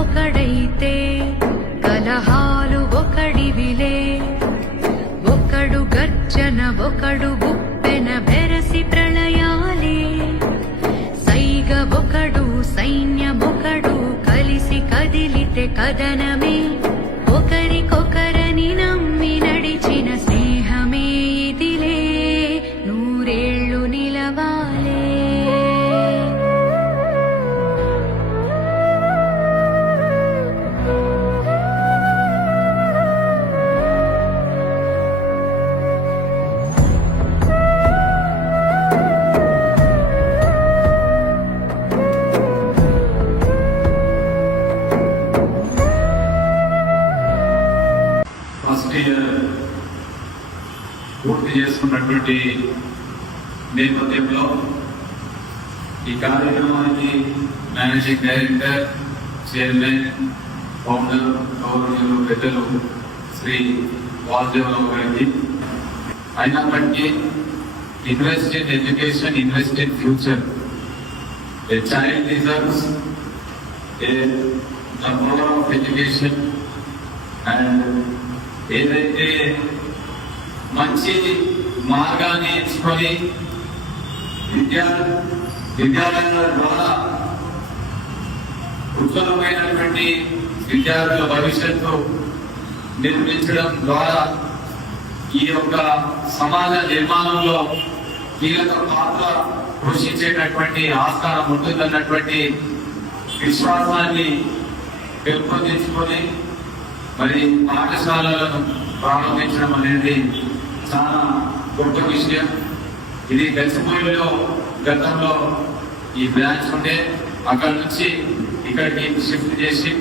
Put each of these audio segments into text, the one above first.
ఒకడైతే కలహాలు ఒకడివిలే. ఒకడు గర్జన ఒకడు గుప్పెన బెరసి ప్రళయాలే. సైగ ఒకడు సైన్యమొకడు కలిసి కదిలితే కదనమే. ఒకరికొకరని నమ్మి నడిచిన స్నేహమే ఇదిలే. నూరేళ్లు నిలవాలే. పూర్తి చేసుకున్నటువంటి నేపథ్యంలో ఈ కార్యక్రమానికి మేనేజింగ్ డైరెక్టర్, చైర్మన్, ఫౌండర్, గౌరవనీయులు పెద్దలు శ్రీ వాసుదేవరావు గారికి, అయినప్పటికీ invest in education, invest in future. A child deserves the power of education. and ఏదైతే మంచి మార్గాన్ని ఎంచుకొని విద్యాలయాల ద్వారా ఉజ్వలమైనటువంటి విద్యార్థుల భవిష్యత్తు నిర్మించడం ద్వారా ఈ యొక్క సమాజ నిర్మాణంలో కీలక పాత్ర పోషించేటటువంటి ఆస్కారం ఉంటుందన్నటువంటి విశ్వాసాన్ని పెంపొందించుకొని మరి పాఠశాలలను ప్రారంభించడం అనేది చాలా గొప్ప విషయం. ఇది గచ్చిబౌలిలో గతంలో ఈ బ్రాంచ్ ఉంటే అక్కడ నుంచి ఇక్కడికి షిఫ్ట్ చేసి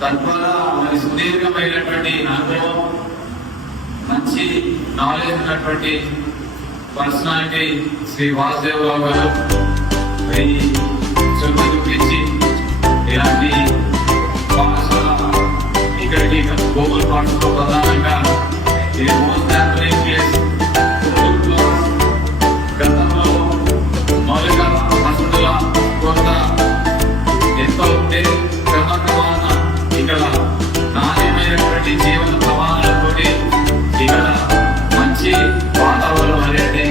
తద్వారా మరి సుదీర్ఘమైనటువంటి అనుభవం, మంచి నాలెడ్జ్ ఉన్నటువంటి పర్సనాలిటీ శ్రీ వాసుదేవరావు గారు శ్రద్ధ చూపించి ఇలాంటి పాఠశాల ఇక్కడికి గోగుల్ పాఠశాల ప్రధానంగా గతంలో మౌలిక వసతుల కొరత ఎంతో ఉంటే క్రమక్రమాన ఇక్కడ నాణ్యమైనటువంటి జీవన ప్రమాణాలతో ఇక్కడ మంచి వాతావరణం అనేది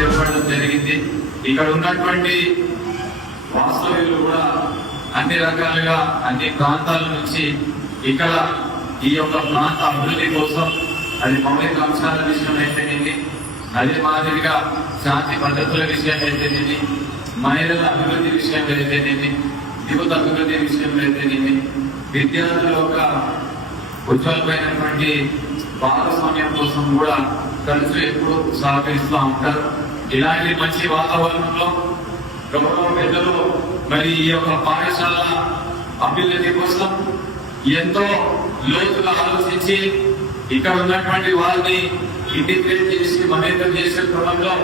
ఏర్పడడం జరిగింది. ఇక్కడ ఉన్నటువంటి వాస్తవ్యులు కూడా అన్ని రకాలుగా అన్ని ప్రాంతాల నుంచి ఇక్కడ ఈ యొక్క ప్రాంత అభివృద్ధి కోసం అది మౌలిక అంశాల విషయం అయితేనేది, అదే మాదిరిగా శాంతి పద్ధతుల విషయం అయితేనేది, మహిళల అభివృద్ధి విషయం అయితేనేది, యువత అభివృద్ధి విషయం అయితేనేది, విద్యార్థుల యొక్క ఉజ్వలమైనటువంటి భాగస్వామ్యం కోసం కూడా కలిసి ఎప్పుడు సహకరిస్తూ ఉంటారు. ఇలాంటి మంచి వాతావరణంలో గౌరవ పెద్దలు మరి ఈ యొక్క పాఠశాల అభ్యున్నతి కోసం ఎంతో లోతుగా ఆలోచించి ఇక్కడ ఉన్నటువంటి వారిని ఇంటిగ్రేట్ చేసి మమేకం చేసే క్రమంలో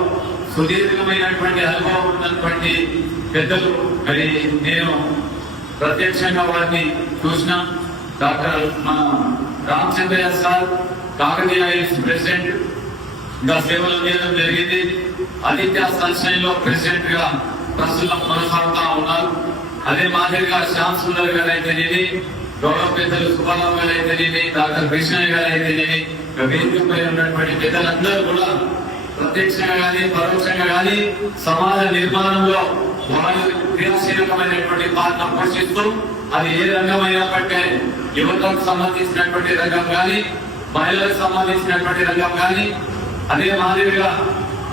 సుదీర్ఘమైనటువంటి అనుభవం ఉన్నటువంటి పెద్దలు మరి నేను ప్రత్యక్షంగా వారిని చూసిన డాక్టర్ మన రామచంద్రయ్య సార్ కాకతీయ ప్రెసిడెంట్ గా సేవలు చేయడం జరిగింది. ఆదిత్య సన్షైన్ లో ప్రెసిడెంట్ గా ప్రస్తుతం కొనసాగుతా ఉన్నారు. అదే మాదిరిగా శ్యామ్ సుందర్ గారు అయితేనేది, గౌరవ పెద్దలు సుబ్బారావు గారు అయితేనేది, డాక్టర్ కృష్ణయ్య గారు అయితేనేది, వేదికపై ఉన్నటువంటి పెద్దలందరూ కూడా ప్రత్యక్షంగా కానీ పరోక్షంగా కానీ సమాజ నిర్మాణంలో వారు క్రియాశీలకమైనటువంటి పాత్ర పోషిస్తూ అది ఏ రంగమైనప్పటికీ యువతకు సంబంధించినటువంటి రంగం కానీ, మహిళలకు సంబంధించినటువంటి రంగం కానీ, అదే మాదిరిగా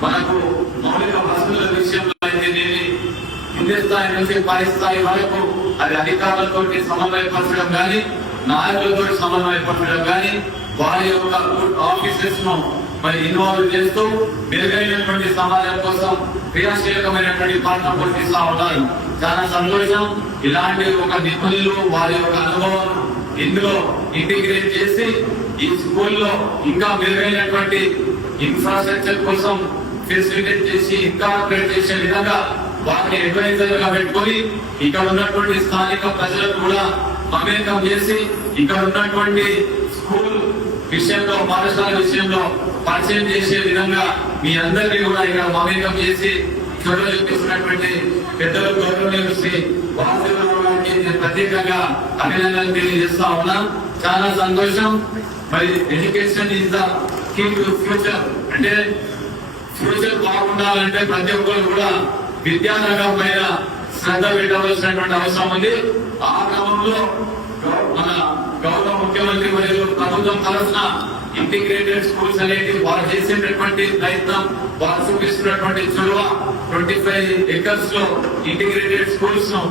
మనకు మౌలిక వసతుల విషయంలో అయితేనేది కింది స్థాయి నుంచి పై స్థాయి వరకు అది అధికారులతో సమన్వయపరచడం కానీ, నాయకులతో సమన్వయపరచడం కానీ, వారి యొక్క ఆఫీసెస్ ను మరి ఇన్వాల్వ్ చేస్తూ మెరుగైనటువంటి సమాజం కోసం క్రియాశీలకమైనటువంటి పాత్ర పోషిస్తూ ఉన్నారు. చాలా సంతోషం. ఇలాంటి ఒక నిపుణులు వారి యొక్క అనుభవం ఇందులో ఇంటిగ్రేట్ చేసి ఈ స్కూల్లో ఇంకా మెరుగైనటువంటి ఇన్ఫ్రాస్ట్రక్చర్ కోసం ఫెసిలిటేట్ చేసి ఇంకా అప్గ్రేడ్ చేసే విధంగా వారిని అడ్వైజర్ గా పెట్టుకొని ఇక్కడ ఉన్నటువంటి స్థానిక ప్రజలకు కూడా మమేకం చేసి ఇక్కడ ఉన్నటువంటి స్కూల్ విషయంలో, పాఠశాల విషయంలో పరిచయం చేసే విధంగా మీ అందరినీ కూడా ఇక్కడ మమేకం చేసి చొరవ చూపిస్తున్నటువంటి పెద్దలు గౌరవనీయులు శ్రీ వాసుదేవరావు గారికి నేను ప్రత్యేకంగా అభినందనలు తెలియజేస్తా ఉన్నా. చాలా సంతోషం. మరి education is the key to future. అంటే ఫ్యూచర్ బాగుండాలంటే ప్రతి ఒక్కరు కూడా విద్యారంగం పైన శ్రద్ధ పెట్టవలసినటువంటి అవసరం ఉంది. ఆ క్రమంలో మన గౌరవ ముఖ్యమంత్రి మరియు ప్రభుత్వం తరఫున ఇంటిగ్రేటెడ్ స్కూల్స్ అనేది వారు చేసేటటువంటి ప్రయత్నం, వారు చూపిస్తున్నటువంటి చొరవ 25 acres లో ఇంటిగ్రేటెడ్ స్కూల్స్ ను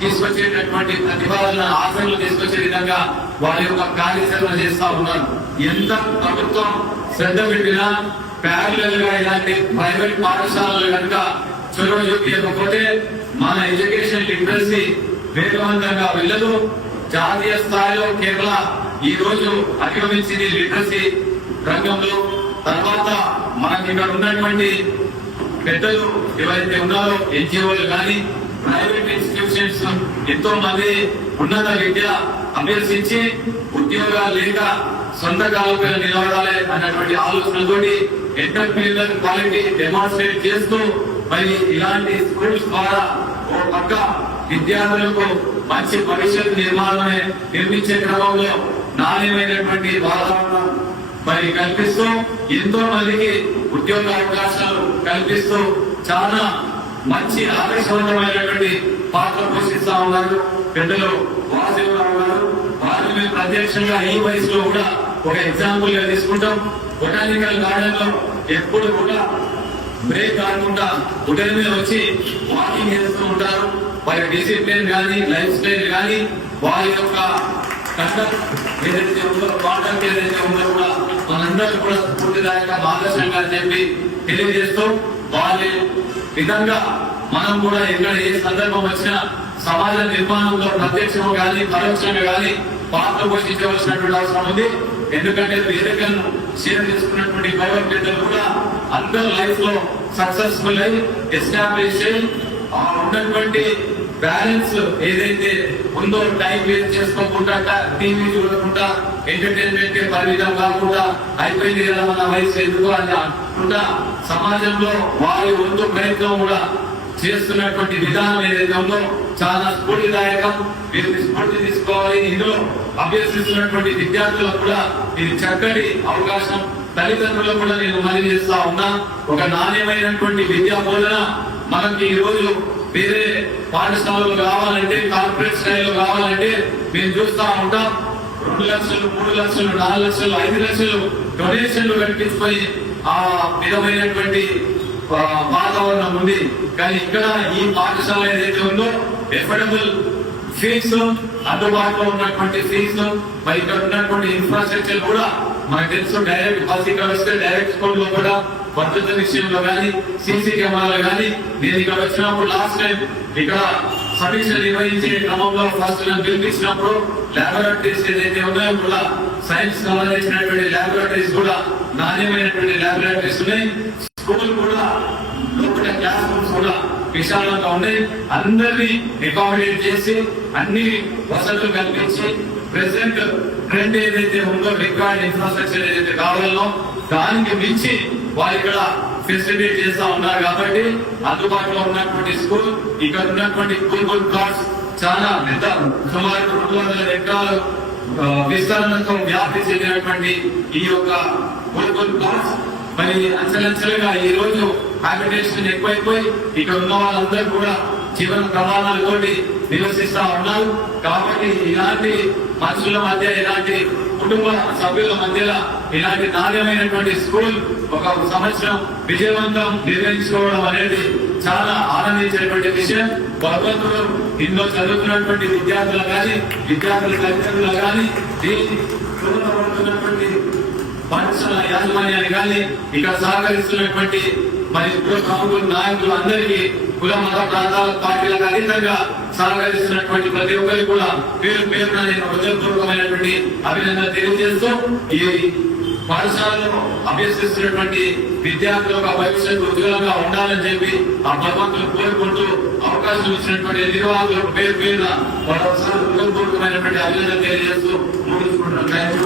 తీసుకొచ్చేటటువంటి ప్రతిపాదన ఆశలు తీసుకొచ్చే విధంగా వారి యొక్క కార్యాచరణ చేస్తా ఉన్నారు. ఎంత ప్రభుత్వం శ్రద్ధ పెట్టినా ప్యారలల్ గా ఇలాంటి ప్రైవేట్ పాఠశాలలు కనుక చొరవ చూపించకపోతే మన ఎడ్యుకేషన్ లిటరసీ వేగవంతంగా వెళ్ళదు. జాతీయ స్థాయిలో కేరళ ఈ రోజు అధిగమించింది లిటరసీ రంగంలో. తర్వాత మనకి ఇక్కడ ఉన్నటువంటి పెద్దలు ఎవరైతే ఉన్నారో ఎన్జిఓలు కానీ ప్రైవేట్ ఇన్స్టిట్యూషన్స్ ఎంతో మంది ఉన్నత విద్య అభ్యసించి ఉద్యోగాలు లేక సొంత కాలంపై నిలబడాలి అన్నటువంటి ఆలోచనతోటి ఎంటర్ప్రీనర్ క్వాలిటీ డెమాన్స్ట్రేట్ చేస్తూ మరి ఇలాంటి స్కూల్స్ ద్వారా ఓ పక్క విద్యార్థులకు మంచి భవిష్యత్ నిర్మించే క్రమంలో నాణ్యమైనటువంటి వాతావరణం మరి కల్పిస్తూ ఎంతో మందికి ఉద్యోగ అవకాశాలు కల్పిస్తూ చాలా మంచి ఆదర్శవంతమైనటువంటి పాత్ర పోషిస్తా ఉన్నారు పెద్దలు వాసుదేవరావు గారు. వారిని మేము ప్రత్యక్షంగా ఈ వయసులో కూడా ఒక ఎగ్జాంపుల్ గా తీసుకుంటాం. బొటానికల్ గార్డెన్ లో ఎప్పుడు కూడా బ్రేక్ కాకుండా ఉదయం మీద వచ్చి వాకింగ్ చేస్తూ ఉంటారు. వారి డిసిప్లిన్ కానీ లైఫ్ స్టైల్ కానీ వారి యొక్క కండక్ట్ ఏదైతే ఉందో కాంటాక్ట్ ఏదైతే ఉందో కూడా మనందరూ కూడా స్ఫూర్తిదాయక ఆదర్శంగా చెప్పి తెలియజేస్తూ వారి విధంగా మనం కూడా ఎక్కడ ఏ సందర్భం వచ్చినా సమాజ నిర్మాణంలో ప్రత్యక్షంగా కానీ పరోక్షంగా కానీ పాత్ర పోషించవలసినటువంటి అవసరం ఉంది. ఎందుకంటే వేదికలను షేర్ చేసుకున్నటువంటి ప్రైవేట్ పెద్దలు కూడా అందరూ లైఫ్ లో సక్సెస్ఫుల్ అయి ఎస్టాబ్లిష్ అయి ఉన్నటువంటి బ్యాలెన్స్ ఏదైతే ఉందో టైం వేస్ట్ చేసుకోకుండా టీవీ చూడకుండా ఎంటర్టైన్మెంట్ పరిమితం కాకుండా అయిపోయింది కదా మన వయసు ఎందుకు అని అనుకుంటా సమాజంలో వారి వంతు ప్రయత్నం కూడా చేస్తున్నటువంటి విధానం ఏదైతే ఉందో చాలా స్ఫూర్తిదాయకం. వీరిని స్ఫూర్తి తీసుకోవాలి. ఇందులో అభ్యసిస్తున్నటువంటి విద్యార్థులకు కూడా ఇది చక్కటి అవకాశం. తల్లిదండ్రులకు కూడా నేను మనవి చేస్తా ఉన్నా, ఒక నాణ్యమైనటువంటి విద్యా బోధన మనకి ఈ రోజు వేరే పాఠశాలలు కావాలంటే కార్పొరేట్ స్థాయిలో కావాలంటే మేము చూస్తా ఉంటాం 2 లక్షలు 3 లక్షలు 4 లక్షలు 5 లక్షలు డొనేషన్లు కల్పించుకొని ఆ విధమైనటువంటి వాతావరణం ఉంది. కానీ ఇక్కడ ఈ పాఠశాల ఏదైతే ఉందో ఎఫర్డబుల్ ఫీజు, అందుబాటులో ఉన్నటువంటి ఫీజు, మరి ఇక్కడ ఉన్నటువంటి ఇన్ఫ్రాస్ట్రక్చర్ కూడా మనకు తెలుసు. డైరెక్ట్ బస్ ఇక్కడ వస్తే డైరెక్ట్ స్కూల్ లో కూడా భద్రత విషయంలో కానీ సీసీ కెమెరాలు కానీ నేను ఇక్కడ వచ్చినప్పుడు లాస్ట్ టైం ఇక్కడ సమీక్ష నిర్వహించే క్రమంలో ఫస్ట్ పిలిపించినప్పుడు ల్యాబొరేటరీస్ ఏదైతే ఉన్నాయో కూడా సైన్స్ సంబంధించినటువంటి ల్యాబొరేటరీస్ కూడా నాణ్యమైనటువంటి ల్యాబొరేటరీస్ ఉన్నాయి. స్కూల్ కూడా లోపల క్లాస్ రూమ్స్ కూడా విశాలంగా ఉన్నాయి. అందరినీ అకామిడేట్ చేసి అన్ని వసతులు కల్పించి ప్రెసెంట్ ట్రెండ్ ఏదైతే ఉందో రిక్వైర్డ్ ఇన్ఫ్రాస్ట్రక్చర్ ఏదైతే కావాలో దానికి మించి వారు ఇక్కడ ఫెసిలిటేట్ చేస్తా ఉన్నారు. కాబట్టి అందుబాటులో ఉన్నటువంటి స్కూల్, ఇక్కడ ఉన్నటువంటి స్కూల్ కార్డ్స్ చాలా పెద్ద సుమారు 200 ఎకరాలు విస్తరణతో వ్యాప్తి చెందినటువంటి ఈ యొక్క గురుకుల్ కార్డ్స్ మరి అంచెలంచెలుగా ఈ రోజు హ్యాబిటేషన్ ఎక్కువైపోయి ఇక్కడ ఉన్న వాళ్ళందరూ కూడా జీవన ప్రమాణాలతోటి నివసిస్తా ఉన్నారు. కాబట్టి ఇలాంటి మనుషుల మధ్య, ఇలాంటి కుటుంబ సభ్యుల మధ్యలో ఇలాంటి నాణ్యమైనటువంటి స్కూల్ ఒక సంవత్సరం విజయవంతం నిర్వహించుకోవడం అనేది చాలా ఆనందించేటువంటి విషయం. భగవంతుడు ఇందులో చదువుతున్నటువంటి విద్యార్థులు కానీ విద్యార్థుల తల్లిదండ్రులు కానీ దీన్ని పాఠశాల యాజమాన్యాన్ని కానీ ఇక్కడ సహకరిస్తున్నటువంటి మరి ప్రముఖులు నాయకులు అందరికీ కుల మత ప్రాంతాల పార్టీలకు అతీతంగా సహకరిస్తున్నటువంటి ప్రతి ఒక్కరికి కూడా పేరు పేరున నేను హృదయపూర్వకమైనటువంటి అభినందన తెలియజేస్తూ ఈ పాఠశాలలో అభ్యసిస్తున్నటువంటి విద్యార్థులకు భవిష్యత్తు ఉజ్వలంగా ఉండాలని చెప్పి ఆ భగవంతులు కోరుకుంటూ అవకాశం ఇచ్చినటువంటి నిర్వాహకులకు పేరు పేరున హృదయపూర్వకమైనటువంటి అభినందన తెలియజేస్తూ ముగించుకుంటున్నాను.